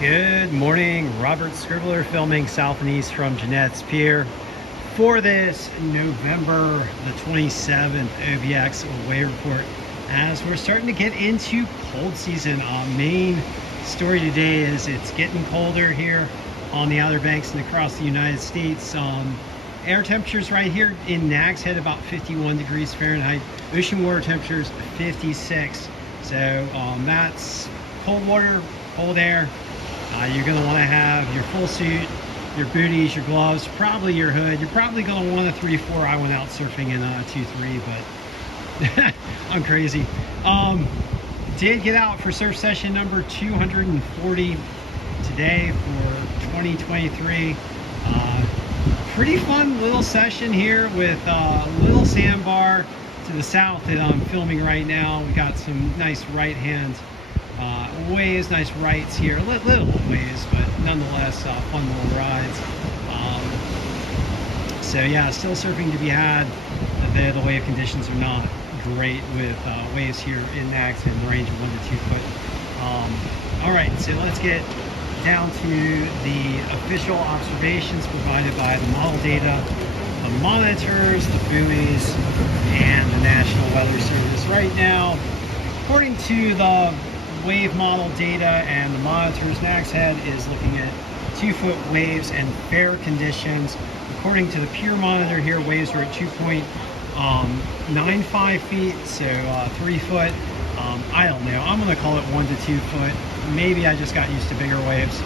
Good morning, Robert Scribbler filming south and east from Jeanette's Pier for this November the 27th OBX wave report. As we're starting to get into cold season, main story today is it's getting colder here on the Outer Banks and across the United States. Air temperatures right here in Nags Head about 51 degrees Fahrenheit. Ocean water temperatures 56. So that's cold water, cold air. You're going to want to have your full suit, your booties, your gloves, probably your hood. You're probably going to want a 3-4. I went out surfing in 2-3, but I'm crazy. Did get out for surf session number 240 today for 2023. Pretty fun little session here with a little sandbar to the south that I'm filming right now. We got some nice right hand waves, nice rights here, little waves, but nonetheless fun little rides. So yeah, still surfing to be had. The wave conditions are not great with waves here in Nags in the range of 1 to 2 foot. All right, so let's get down to the official observations provided by the model data, the monitors, the buoys, and the National Weather Service. Right now, according to the wave model data and the monitors, Nags Head is looking at 2-foot waves and fair conditions. According to the Pier monitor here, waves are at 2.95 feet, so 3 foot. I don't know, I'm going to call it 1 to 2 foot. Maybe I just got used to bigger waves,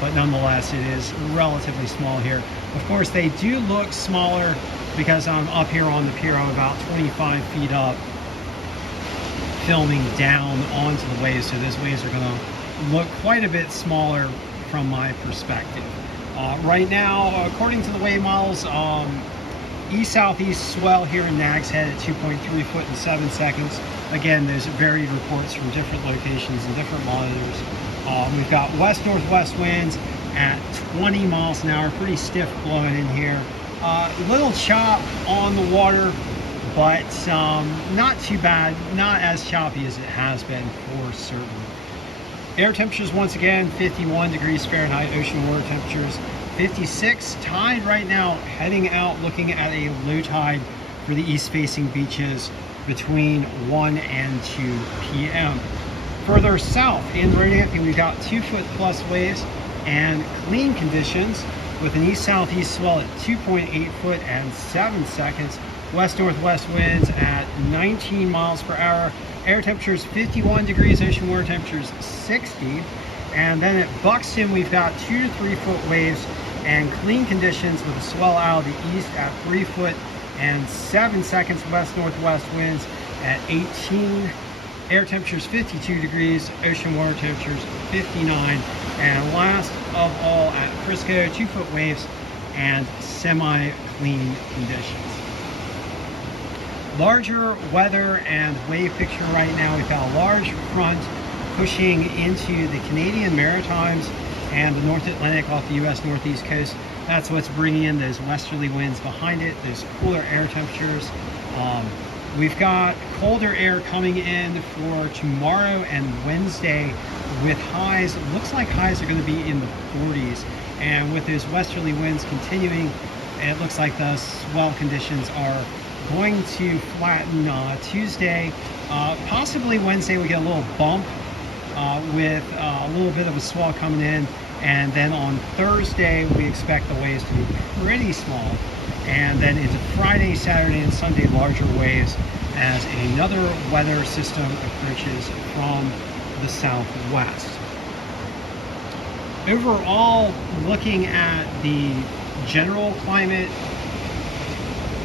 but nonetheless it is relatively small here. Of course they do look smaller because I'm up here on the pier. I'm about 25 feet up, filming down onto the waves, so those waves are going to look quite a bit smaller from my perspective. Right now, according to the wave models, east-southeast swell here in Nags Head at 2.3 foot in 7 seconds. Again, there's varied reports from different locations and different monitors. We've got west-northwest winds at 20 miles an hour, pretty stiff blowing in here. Little chop on the water, but not too bad, not as choppy as it has been for certain. Air temperatures once again 51 degrees Fahrenheit, ocean water temperatures 56. Tide right now heading out, looking at a low tide for the east facing beaches between 1 and 2 p.m. Further south in Rodanthe, we've got 2-foot plus waves and clean conditions with an east-southeast swell at 2.8 foot and 7 seconds. West-northwest winds at 19 miles per hour. Air temperatures 51 degrees, ocean water temperatures 60. And then at Buxton, we've got 2 to 3 foot waves and clean conditions with a swell out of the east at 3 foot and 7 seconds. West-northwest winds at 18. Air temperatures 52 degrees, ocean water temperatures 59. And last of all at Frisco, 2-foot waves and semi-clean conditions. Larger weather and wave picture right now. We've got a large front pushing into the Canadian Maritimes and the North Atlantic off the U.S. Northeast coast. That's what's bringing in those westerly winds behind it, those cooler air temperatures. We've got colder air coming in for tomorrow and Wednesday with highs. It looks like highs are going to be in the 40s. And with those westerly winds continuing, it looks like the swell conditions are going to flatten Tuesday. Possibly Wednesday we get a little bump with a little bit of a swell coming in. And then on Thursday, we expect the waves to be pretty small. And then into Friday, Saturday, and Sunday, larger waves as another weather system approaches from the southwest. Overall, looking at the general climate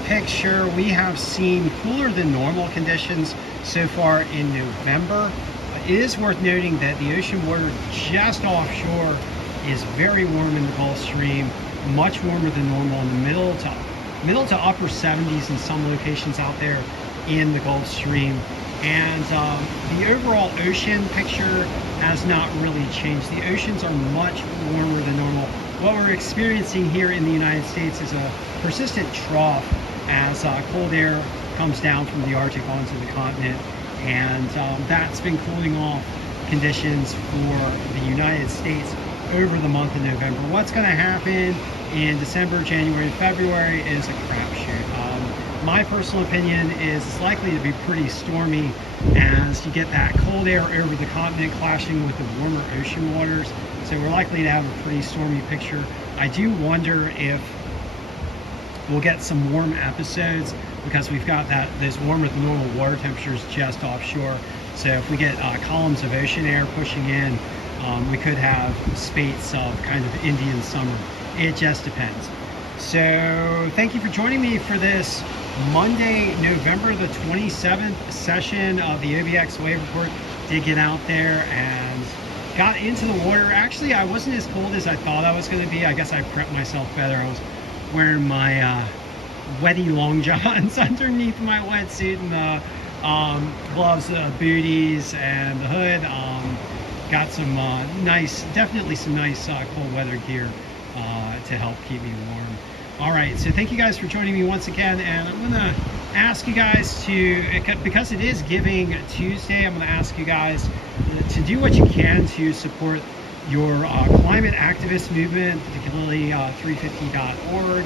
picture, we have seen cooler than normal conditions so far in November. It is worth noting that the ocean water just offshore is very warm in the Gulf Stream, much warmer than normal in the middle to upper 70s in some locations out there in the Gulf Stream. And the overall ocean picture has not really changed. The oceans are much warmer than normal. What we're experiencing here in the United States is a persistent trough as cold air comes down from the Arctic onto the continent, and that's been cooling off conditions for the United States over the month of November. What's going to happen in December, January, February is a crapshoot. My personal opinion is it's likely to be pretty stormy as you get that cold air over the continent clashing with the warmer ocean waters. So we're likely to have a pretty stormy picture. I do wonder if we'll get some warm episodes because we've got those warmer than normal water temperatures just offshore. So if we get columns of ocean air pushing in, we could have spates of kind of Indian summer. It just depends. So thank you for joining me for this Monday, November the 27th session of the OBX Wave Report. Did get out there and got into the water. Actually, I wasn't as cold as I thought I was going to be. I guess I prepped myself better. I was wearing my wetty long johns underneath my wetsuit and the gloves, booties, and the hood. Got some definitely some nice cold weather gear to help keep me warm. All right, so thank you guys for joining me once again, and I'm gonna ask you guys to, because it is Giving Tuesday, I'm gonna ask you guys to do what you can to support your climate activist movement, particularly 350.org,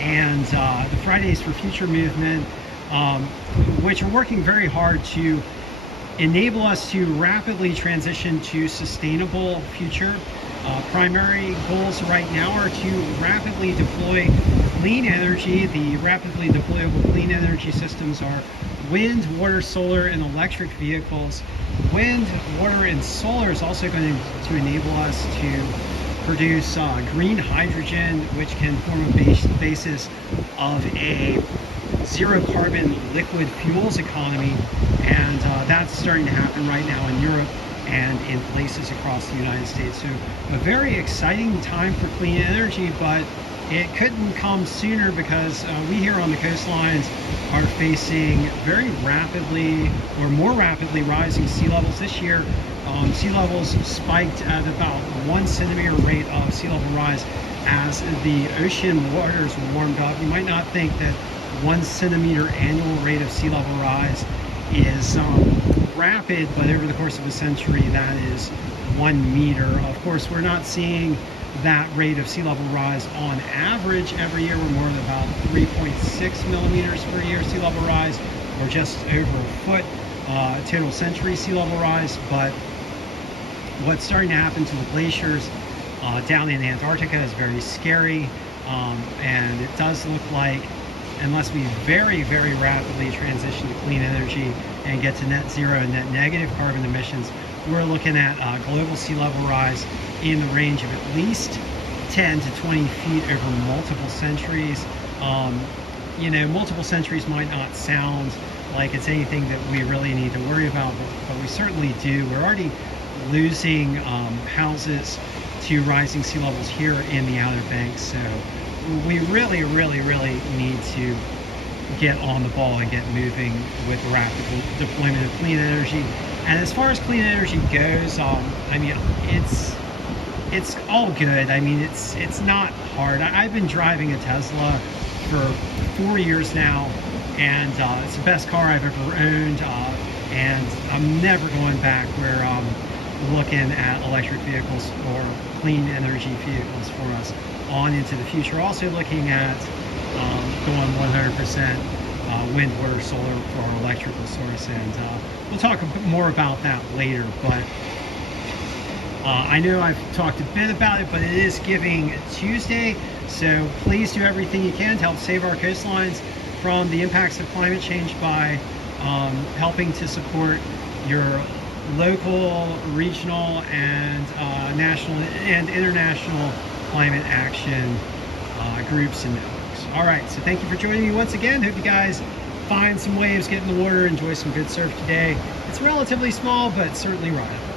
and the Fridays for Future movement, which are working very hard to enable us to rapidly transition to sustainable future. Primary goals right now are to rapidly deploy clean energy. The rapidly deployable clean energy systems are wind, water, solar, and electric vehicles. Wind, water, and solar is also going to enable us to produce green hydrogen, which can form a basis of a zero carbon liquid fuels economy, and that's starting to happen right now in Europe and in places across the United States. So a very exciting time for clean energy, but it couldn't come sooner because we here on the coastlines are facing very rapidly or more rapidly rising sea levels. This year, sea levels spiked at about 1 centimeter rate of sea level rise as the ocean waters warmed up. You might not think that 1 centimeter annual rate of sea level rise is rapid, but over the course of a century, that is 1 meter. Of course, we're not seeing that rate of sea level rise on average every year. We're more at about 3.6 millimeters per year sea level rise, or just over a foot total century sea level rise. But what's starting to happen to the glaciers down in Antarctica is very scary, and it does look like, unless we very, very rapidly transition to clean energy and get to net zero and net negative carbon emissions, we're looking at global sea level rise in the range of at least 10 to 20 feet over multiple centuries. You know, multiple centuries might not sound like it's anything that we really need to worry about, but we certainly do. We're already losing houses to rising sea levels here in the Outer Banks, so we really, really, really need to get on the ball and get moving with rapid deployment of clean energy. And as far as clean energy goes, I mean, it's all good. I mean, it's not hard. I've been driving a Tesla for 4 years now, and it's the best car I've ever owned, and I'm never going back. We're looking at electric vehicles or clean energy vehicles for us on into the future. Also looking at going 100% wind, water, solar for our electrical source, and we'll talk a bit more about that later. But I know I've talked a bit about it, but it is Giving Tuesday, so please do everything you can to help save our coastlines from the impacts of climate change by helping to support your local, regional, and national and international climate action groups and networks. All right, so thank you for joining me once again. Hope you guys find some waves, get in the water, enjoy some good surf today. It's relatively small, but certainly rideable.